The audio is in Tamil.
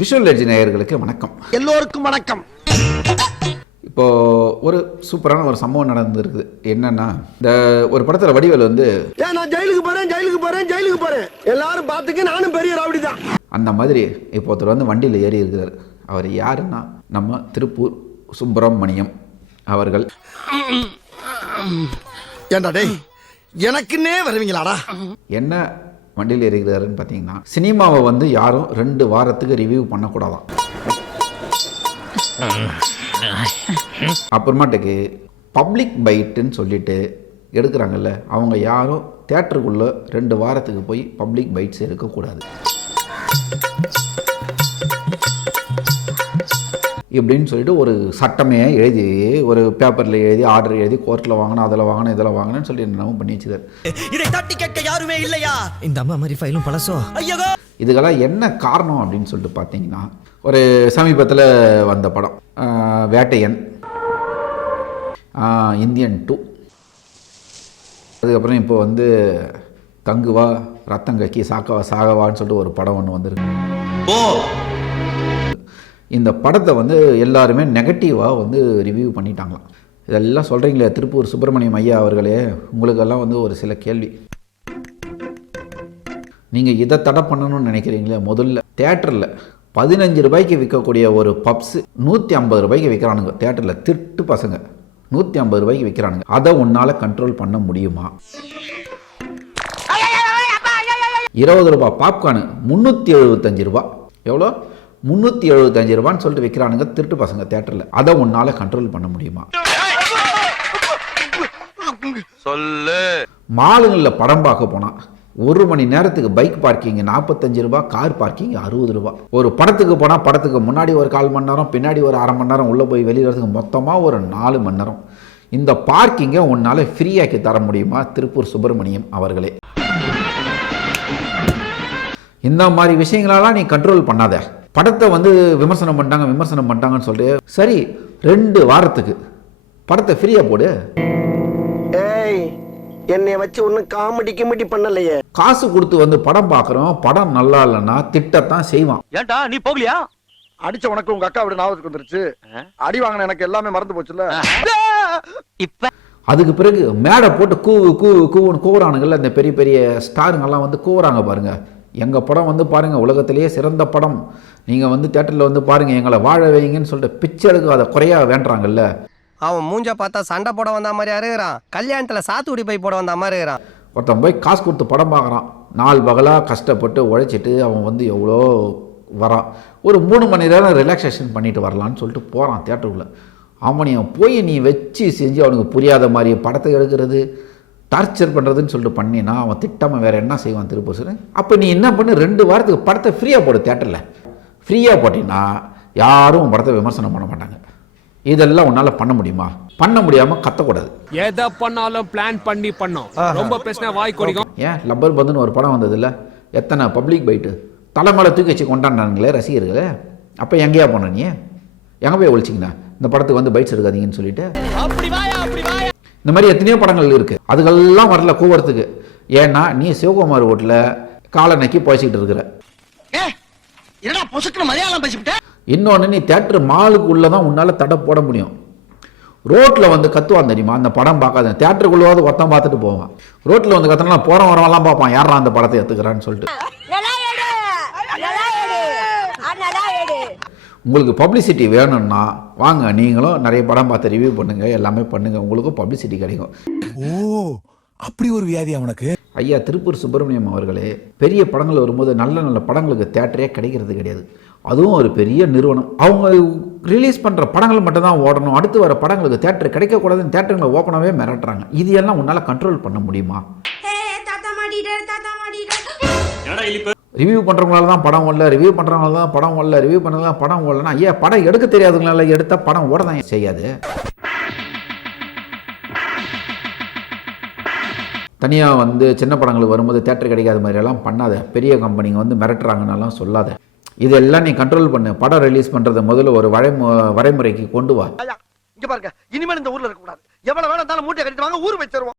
விஷுவல் எட்ஜ் நேயர்களுக்கு வணக்கம். எல்லோருக்கும் வணக்கம். இப்போ ஒரு சூப்பரான ஒரு சம்பவம் நடந்திருக்குது. என்னன்னா, இந்த ஒரு படத்துல வடிவேலு வந்து நான் ஜெயிலுக்கு போறேன் எல்லாரும் பார்த்துக்க, நானும் பெரிய ரவுடி தான். அந்த மாதிரி இப்போ ஒருத்தர் வந்து வண்டியில் ஏறி இருக்கிறார். அவர் யாருன்னா நம்ம திருப்பூர் சுப்பிரமணியம் அவர்கள். ஏண்டா டேய், எனக்குன்னே வருவீங்களாடா? என்ன வண்டியில் ஏறிக்கிறாருன்னு பார்த்தீங்கன்னா, சினிமாவை வந்து யாரும் 2 வாரத்துக்கு ரிவ்யூ பண்ணக்கூடாதான். அப்புறமாட்டுக்கு பப்ளிக் பைட்டுன்னு சொல்லிட்டு எடுக்கிறாங்கல்ல, அவங்க யாரும் தேட்டருக்குள்ளே 2 வாரத்துக்கு போய் பப்ளிக் பைட்ஸ் எடுக்கக்கூடாது இப்படின்னு சொல்லிட்டு ஒரு சட்டமே எழுதி, ஒரு பேப்பரில் எழுதி, ஆர்டர் எழுதி, கோர்ட்டில் வாங்கணும், அதில் வாங்கணும், இதில் வாங்கணும்னு சொல்லி என்னென்னமோ பண்ணி வச்சுக்காரு. இதை தட்டி கேட்க யாருமே இல்லையா? இந்த அம்மா மாதிரி ஃபைலும் பழசோ. ஐயோ, இதுக்கெல்லாம் என்ன காரணம் அப்படின்னு சொல்லிட்டு பார்த்தீங்கன்னா, ஒரு சமீபத்தில் வந்த படம் வேட்டையன், இந்தியன் 2, அதுக்கப்புறம் இப்போ வந்து தங்குவா ரத்தங்கக்கி சாக்கவா சாகவான்னு சொல்லிட்டு ஒரு படம் ஒன்று வந்திருக்கு. இந்த படத்தை வந்து எல்லாருமே நெகட்டிவாக வந்து ரிவ்யூ பண்ணிட்டாங்களாம். இதெல்லாம் சொல்கிறீங்களே திருப்பூர் சுப்பிரமணியம் ஐயா அவர்களே, உங்களுக்கெல்லாம் வந்து ஒரு சில கேள்வி. நீங்கள் இதை தடை பண்ணணும்னு நினைக்கிறீங்களே, முதல்ல தேட்டரில் 15 ரூபாய்க்கு விற்கக்கூடிய ஒரு பப்ஸு 150 ரூபாய்க்கு விற்கிறானுங்க. தேட்டரில் திட்டு பசங்க 150 ரூபாய்க்கு விற்கிறானுங்க. அதை உன்னால் கண்ட்ரோல் பண்ண முடியுமா? 20 ரூபா பாப்கார்னு 375 ரூபா. எவ்வளோ? 375 ரூபான்னு சொல்லிட்டு விற்கிறானுங்க திருட்டு பசங்க தேட்டரில். அதை உன்னால் கண்ட்ரோல் பண்ண முடியுமா? சொல்லு. மாலுங்களில் படம் பார்க்க போனால் 1 மணி நேரத்துக்கு பைக் பார்க்கிங் 45 ரூபா, கார் பார்க்கிங் 60 ரூபா. ஒரு படத்துக்கு போனால் படத்துக்கு முன்னாடி ஒரு 1/4 மணி நேரம், பின்னாடி ஒரு 1/2 மணி நேரம், உள்ளே போய் வெளியே வரதுக்கு மொத்தமாக ஒரு 4 மணி நேரம். இந்த பார்க்கிங்கை உன்னால் ஃப்ரீயாக்கி தர முடியுமா திருப்பூர் சுப்பிரமணியம் அவர்களே? இந்த மாதிரி விஷயங்களெல்லாம் நீ கண்ட்ரோல் பண்ணாத. படத்தை வந்து விமர்சனம் பண்ணிட்டாங்கன்னு சொல்லிட்டு சரி 2 வாரத்துக்கு படத்தை ஃப்ரீயாக போடு. ஏய், என்னை வச்சு ஒன்றும் காமெடி பண்ணலையே. காசு கொடுத்து வந்து படம் பார்க்குறோம், படம் நல்லா இல்லைன்னா திட்டத்தான் செய்வான். ஏன்டா நீ போகலையா? அடிச்ச உனக்கு உங்க அக்கா விட ஞாபகத்துக்கு வந்துருச்சு. அடி வாங்கின எனக்கு எல்லாமே மறந்து போச்சுல்ல. இப்ப அதுக்கு பிறகு மேடை போட்டு கூவுன்னு கூவுறானுங்கள்ல, இந்த பெரிய பெரிய ஸ்டாருங்கெல்லாம் வந்து கூவுறாங்க பாருங்க. எங்கள் படம் வந்து பாருங்கள் உலகத்திலேயே சிறந்த படம், நீங்கள் வந்து தேட்டரில் வந்து பாருங்கள், எங்களை வாழ வைங்கன்னு சொல்லிட்டு பிச்சை எடுக்க அதை குறையா வேண்டாங்கல்ல. அவன் மூஞ்ச பார்த்தா சண்டை போட வந்த மாதிரி இருக்கிறான், கல்யாணத்தில் சாத்துக்குடி போய் போட வந்த மாதிரி இருக்கிறான். ஒருத்தன் போய் காசு கொடுத்து படம் பார்க்குறான், 4 பகலாக கஷ்டப்பட்டு உழைச்சிட்டு அவன் வந்து எவ்வளோ வரான், ஒரு 3 மணி நேரம் ரிலாக்ஸேஷன் பண்ணிட்டு வரலான்னு சொல்லிட்டு போகிறான் தேட்டருக்குள்ளே. அவனைய போய் நீ வச்சு செஞ்சு அவனுக்கு புரியாத மாதிரி படத்தை எடுக்கிறது, டார்ச்சர் பண்ணுறதுன்னு சொல்லிட்டு பண்ணினா அவன் திட்டாமல் வேறு என்ன செய்வான் திருப்பூர் சார்? அப்போ நீ என்ன பண்ணு, 2 வாரத்துக்கு படத்தை ஃப்ரீயாக போடு. தேட்டரில் ஃப்ரீயாக போட்டின்னா யாரும் படத்தை விமர்சனம் பண்ண மாட்டாங்க. இதெல்லாம் உன்னால் பண்ண முடியுமா? பண்ண முடியாமல் கத்தக்கூடாது. எதை பண்ணாலும் பிளான் பண்ணி பண்ணோம். ரொம்ப பேசினா வாய் கொடிக்கும். ஏன் லப்பர் பந்துன்னு ஒரு படம் வந்ததில்ல, எத்தனை பப்ளிக் பைட்டு தலைமையில தூக்கி வச்சு கொண்டாடினாங்களே ரசிகர்களே. அப்போ எங்கேயா போன நீ? எங்கே போய் ஒழிச்சிங்கண்ணா இந்த படத்துக்கு வந்து பைட்ஸ் எடுக்காதீங்கன்னு சொல்லிட்டு? இந்த மாதிரி எத்தனையோ படங்கள் இருக்குது, அதுக்கெல்லாம் வரல கூவறதுக்கு. ஏன்னா நீ சிவகுமார் வீட்டில் காலை நக்கி போய்ச்சிக்கிட்டு இருக்கிற. இன்னொன்று, நீ தேட்டர் மாலுக்கு உள்ளே தான் உன்னால் தடை போட முடியும். ரோட்டில் வந்து கத்துவான் தெரியுமா, அந்த படம் பார்க்காத. தேட்டருக்குள்ளவாது ஒருத்தன் பார்த்துட்டு போவான். ரோட்டில் வந்து கத்தனா போகிற வரவெல்லாம் பார்ப்பான், யாரா அந்த படத்தை எடுத்துக்கிறான்னு சொல்லிட்டு. உங்களுக்கு பப்ளிசிட்டி வேணும்னா வாங்க, நீங்களும் நிறைய படம் பார்த்து ரிவ்யூ பண்ணுங்கள், எல்லாமே பண்ணுங்கள், உங்களுக்கும் பப்ளிசிட்டி கிடைக்கும். ஓ, அப்படி ஒரு வியாதி அவனுக்கு. ஐயா திருப்பூர் சுப்பிரமணியம் அவர்களே, பெரிய படங்கள் வரும்போது நல்ல நல்ல படங்களுக்கு தேட்டரே கிடைக்கிறது கிடையாது. அதுவும் ஒரு பெரிய நிறுவனம், அவங்க ரிலீஸ் பண்ணுற படங்கள் மட்டும்தான் ஓடணும், அடுத்து வர படங்களுக்கு தேட்டர் கிடைக்கக்கூடாதுன்னு தேட்டருங்களை ஓப்பனாகவே மிரட்டுறாங்க. இது எல்லாம் உன்னால் கண்ட்ரோல் பண்ண முடியுமா? ரிவ்யூ பண்ணுறவங்களால தான் படம் ஓடல, ரிவ்யூ பண்ணுறவங்களால தான் படம் ஓடல, ரிவ்யூ பண்ணுறவங்க தான் படம் ஓடலன்னா ஏன் படம் எடுக்க தெரியாதுங்களால எடுத்தால் படம் ஓட தான் செய்யாது. தனியாக வந்து சின்ன படங்களுக்கு வரும்போது தேட்டர் கிடைக்காத மாதிரியெல்லாம் பண்ணாத. பெரிய கம்பெனிங்க வந்து மிரட்டுறாங்கன்னெல்லாம் சொல்லாத. இதெல்லாம் நீ கண்ட்ரோல் பண்ணு. படம் ரிலீஸ் பண்ணுறத முதல்ல ஒரு வரைமுறைக்கு கொண்டு வா. இங்க பாருங்க, இனிமேல் இந்த ஊர்ல இருக்க கூடாது. எவ்வளவு வேணாலும் மூட்டை கட்டிட்டு வாங்க, ஊர் வச்சிருவோம்.